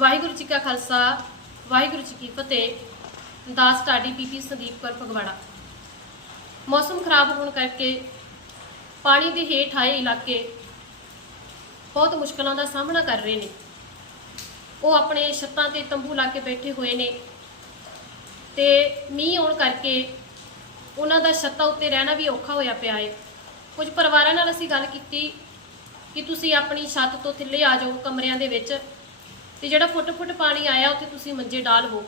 ਵਾਹਿਗੁਰੂ ਜੀ ਕਾ ਖਾਲਸਾ, ਵਾਹਿਗੁਰੂ ਜੀ ਕੀ ਫਤਿਹ। ਦਾਸ ਢਾਡੀ ਬੀਬੀ ਸੰਦੀਪ ਕੌਰ ਫਗਵਾੜਾ। ਮੌਸਮ ਖਰਾਬ ਹੋਣ ਕਰਕੇ ਪਾਣੀ ਦੇ ਹੇਠ ਆਏ ਇਲਾਕੇ ਬਹੁਤ ਮੁਸ਼ਕਲਾਂ ਦਾ ਸਾਹਮਣਾ ਕਰ ਰਹੇ ਨੇ। ਉਹ ਆਪਣੇ ਛੱਤਾਂ ਤੇ ਤੰਬੂ ਲਾ ਕੇ ਬੈਠੇ ਹੋਏ ਨੇ ਤੇ ਮੀਂਹ ਆਉਣ ਕਰਕੇ ਉਹਨਾਂ ਦਾ ਛੱਤਾਂ ਉੱਤੇ ਰਹਿਣਾ ਵੀ ਔਖਾ ਹੋਇਆ ਪਿਆ ਹੈ। ਕੁਝ ਪਰਿਵਾਰਾਂ ਨਾਲ ਅਸੀਂ ਗੱਲ ਕੀਤੀ ਕਿ ਤੁਸੀਂ ਆਪਣੀ ਛੱਤ ਤੋਂ ਥੱਲੇ ਆ ਜਾਓ ਕਮਰਿਆਂ ਦੇ ਵਿੱਚ। ਤੇ ਜਿਹੜਾ ਫੁੱਟ-ਫੁੱਟ ਪਾਣੀ ਆਇਆ, ਉੱਥੇ ਤੁਸੀਂ ਮੰਜੇ ਡਾਹ ਲਵੋ।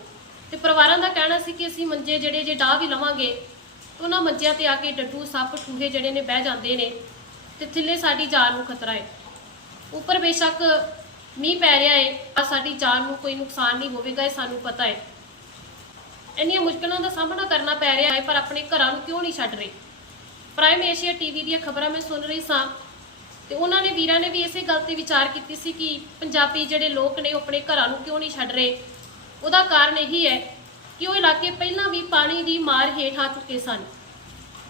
ਤੇ ਪਰਿਵਾਰਾਂ ਦਾ ਕਹਿਣਾ ਸੀ ਕਿ ਅਸੀਂ ਮੰਜੇ ਜਿਹੜੇ ਜੇ ਡਾਹ ਵੀ ਲਵਾਂਗੇ, ਤਾਂ ਉਹਨਾਂ ਮੰਜਿਆਂ ਤੇ ਆ ਕੇ ਡੱਡੂ, ਸੱਪ, ਠੂਹੇ ਜਿਹੜੇ ਨੇ ਬਹਿ ਜਾਂਦੇ ਨੇ, ਤੇ ਥਿੱਲੇ ਸਾਡੀ ਜਾਨ ਨੂੰ ਖਤਰਾ ਹੈ ਉੱਪਰ ਬੇਸ਼ੱਕ ਮੀਂਹ ਪੈ ਰਿਹਾ ਹੈ ਪਰ ਸਾਡੀ ਜਾਨ ਨੂੰ ਕੋਈ ਨੁਕਸਾਨ ਨਹੀਂ ਹੋਵੇਗਾ, ਇਹ ਸਾਨੂੰ ਪਤਾ ਹੈ ਇੰਨੀਆਂ ਮੁਸ਼ਕਲਾਂ ਦਾ ਸਾਹਮਣਾ ਕਰਨਾ ਪੈ ਰਿਹਾ ਹੈ ਪਰ ਆਪਣੇ ਘਰਾਂ ਨੂੰ ਕਿਉਂ ਨਹੀਂ ਛੱਡ ਰਹੇ? ਪ੍ਰਾਈਮ ਏਸ਼ੀਆ ਟੀਵੀ ਦੀਆਂ ਖਬਰਾਂ ਮੈਂ ਸੁਣ ਰਹੀ ਸਾਂ ਤੇ ਉਹਨਾਂ ਨੇ ਵੀਰਾਂ ਨੇ ਵੀ ਇਸੇ ਗੱਲ ਤੇ ਵਿਚਾਰ ਕੀਤੀ ਸੀ ਕਿ ਪੰਜਾਬੀ ਜਿਹੜੇ ਲੋਕ ਨੇ ਉਹ ਆਪਣੇ ਘਰਾਂ ਨੂੰ ਕਿਉਂ ਨਹੀਂ ਛੱਡ ਰਹੇ? ਉਹਦਾ ਕਾਰਨ ਇਹੀ ਹੈ ਕਿ ਉਹ ਇਲਾਕੇ ਪਹਿਲਾਂ ਵੀ ਪਾਣੀ ਦੀ ਮਾਰ ਹੇਠ ਆ ਚੁੱਕੇ ਸਨ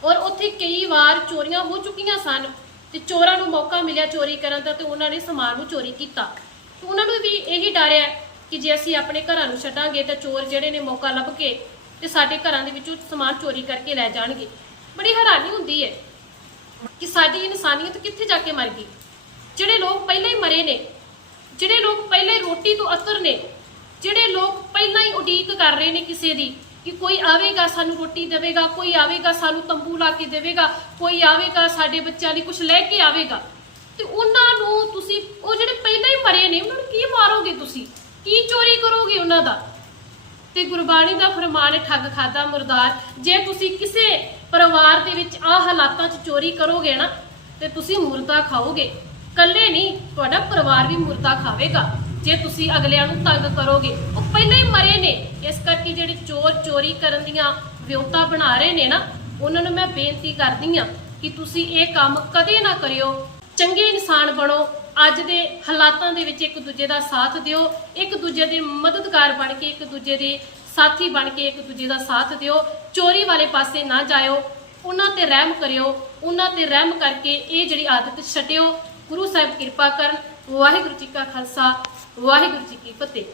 ਔਰ ਉੱਥੇ ਕਈ ਵਾਰ ਚੋਰੀਆਂ ਹੋ ਚੁੱਕੀਆਂ ਸਨ ਤੇ ਚੋਰਾਂ ਨੂੰ ਮੌਕਾ ਮਿਲਿਆ ਚੋਰੀ ਕਰਨ ਦਾ ਤੇ ਉਹਨਾਂ ਨੇ ਸਮਾਨ ਨੂੰ ਚੋਰੀ ਕੀਤਾ। ਤੇ ਉਹਨਾਂ ਨੂੰ ਵੀ ਇਹੀ ਡਰ ਹੈ ਕਿ ਜੇ ਅਸੀਂ ਆਪਣੇ ਘਰਾਂ ਨੂੰ ਛੱਡਾਂਗੇ ਤਾਂ ਚੋਰ ਜਿਹੜੇ ਨੇ ਮੌਕਾ ਲੱਭ ਕੇ ਤੇ ਸਾਡੇ ਘਰਾਂ ਦੇ ਵਿੱਚੋਂ ਸਮਾਨ ਚੋਰੀ ਕਰਕੇ ਲੈ ਜਾਣਗੇ। ਬੜੀ ਹੈਰਾਨੀ ਹੁੰਦੀ ਹੈ। ਕਿ ਸਾਡੀ ਇਨਸਾਨੀਅਤ ਕਿੱਥੇ ਜਾ ਕੇ ਮਰ ਗਈ? ਜਿਹੜੇ ਲੋਕ ਪਹਿਲਾਂ ਹੀ ਮਰੇ ਨੇ, ਜਿਹੜੇ ਲੋਕ ਪਹਿਲਾਂ ਹੀ ਰੋਟੀ ਤੋਂ ਅਤਰ ਨੇ, ਜਿਹੜੇ ਲੋਕ ਪਹਿਲਾਂ ਹੀ ਉਡੀਕ ਕਰ ਰਹੇ ਨੇ ਕਿਸੇ ਦੀ ਕਿ ਕੋਈ ਆਵੇਗਾ ਸਾਨੂੰ ਰੋਟੀ ਦੇਵੇਗਾ, ਕੋਈ ਆਵੇਗਾ ਸਾਨੂੰ ਤੰਬੂ ਲਾ ਕੇ ਦੇਵੇਗਾ, ਕੋਈ ਆਵੇਗਾ ਸਾਡੇ ਬੱਚਿਆਂ ਲਈ ਕੁਝ ਲੈ ਕੇ ਆਵੇਗਾ। ਤੇ ਉਹਨਾਂ ਨੂੰ ਤੁਸੀਂ, ਉਹ ਜਿਹੜੇ ਪਹਿਲਾਂ ਹੀ ਮਰੇ ਨੇ, ਉਹਨਾਂ ਨੂੰ ਕੀ ਮਾਰੋਗੇ ਤੁਸੀਂ? ਕੀ ਚੋਰੀ ਕਰੋਗੇ ਉਹਨਾਂ ਦਾ? ਤੇ ਗੁਰਬਾਣੀ ਦਾ ਫਰਮਾਨ ਠੱਗ ਖਾਦਾ ਮੁਰਦਾਰ। ਜੇ ਤੁਸੀਂ ਕਿਸੇ ਪਰਿਵਾਰ ਦੇ ਵਿੱਚ ਆ ਹਾਲਾਤਾਂ 'ਚ ਚੋਰੀ ਕਰੋਗੇ ਨਾ, ਤੇ ਤੁਸੀਂ ਮੁਰਦਾ ਖਾਓਗੇ। ਕੱਲੇ ਨਹੀਂ, ਤੁਹਾਡਾ ਪਰਿਵਾਰ ਵੀ ਮੁਰਦਾ ਖਾਵੇਗਾ। ਜੇ ਤੁਸੀਂ ਅਗਲਿਆਂ ਨੂੰ ਤੰਗ ਕਰੋਗੇ, ਉਹ ਪਹਿਲਾਂ ਹੀ ਮਰੇ ਨੇ। ਇਸ ਕਰਕੇ ਜਿਹੜੇ ਚੋਰ ਚੋਰੀ ਕਰਨ ਦੀਆਂ ਵਿਉਤਾ ਬਣਾ ਰਹੇ ਨੇ ਨਾ, ਉਹਨਾਂ ਨੂੰ ਮੈਂ ਬੇਨਤੀ ਕਰਦੀ ਆ ਕਿ ਤੁਸੀਂ ਇਹ ਕੰਮ ਕਦੇ ਨਾ ਕਰਿਓ। ਚੰਗੇ ਇਨਸਾਨ ਬਣੋ ਅੱਜ ਦੇ ਹਾਲਾਤਾਂ ਦੇ ਵਿੱਚ ਇੱਕ ਦੂਜੇ ਦਾ ਸਾਥ ਦਿਓ, ਇੱਕ ਦੂਜੇ ਦੇ ਮਦਦਗਾਰ ਬਣ ਕੇ, ਇੱਕ ਦੂਜੇ ਦੇ ਸਾਥੀ ਬਣ ਕੇ, ਇੱਕ ਦੂਜੇ ਦਾ ਸਾਥ ਦਿਓ। ਚੋਰੀ ਵਾਲੇ ਪਾਸੇ ਨਾ ਜਾਇਓ, ਉਹਨਾਂ ਤੇ ਰਹਿਮ ਕਰਿਓ, ਉਹਨਾਂ ਤੇ ਰਹਿਮ ਕਰਕੇ ਇਹ ਜਿਹੜੀ ਆਦਤ ਛੱਡਿਓ। ਗੁਰੂ ਸਾਹਿਬ ਕਿਰਪਾ ਕਰਨ। ਵਾਹਿਗੁਰੂ ਜੀ ਕਾ ਖਾਲਸਾ, ਵਾਹਿਗੁਰੂ ਜੀ ਕੀ ਫਤਿਹ।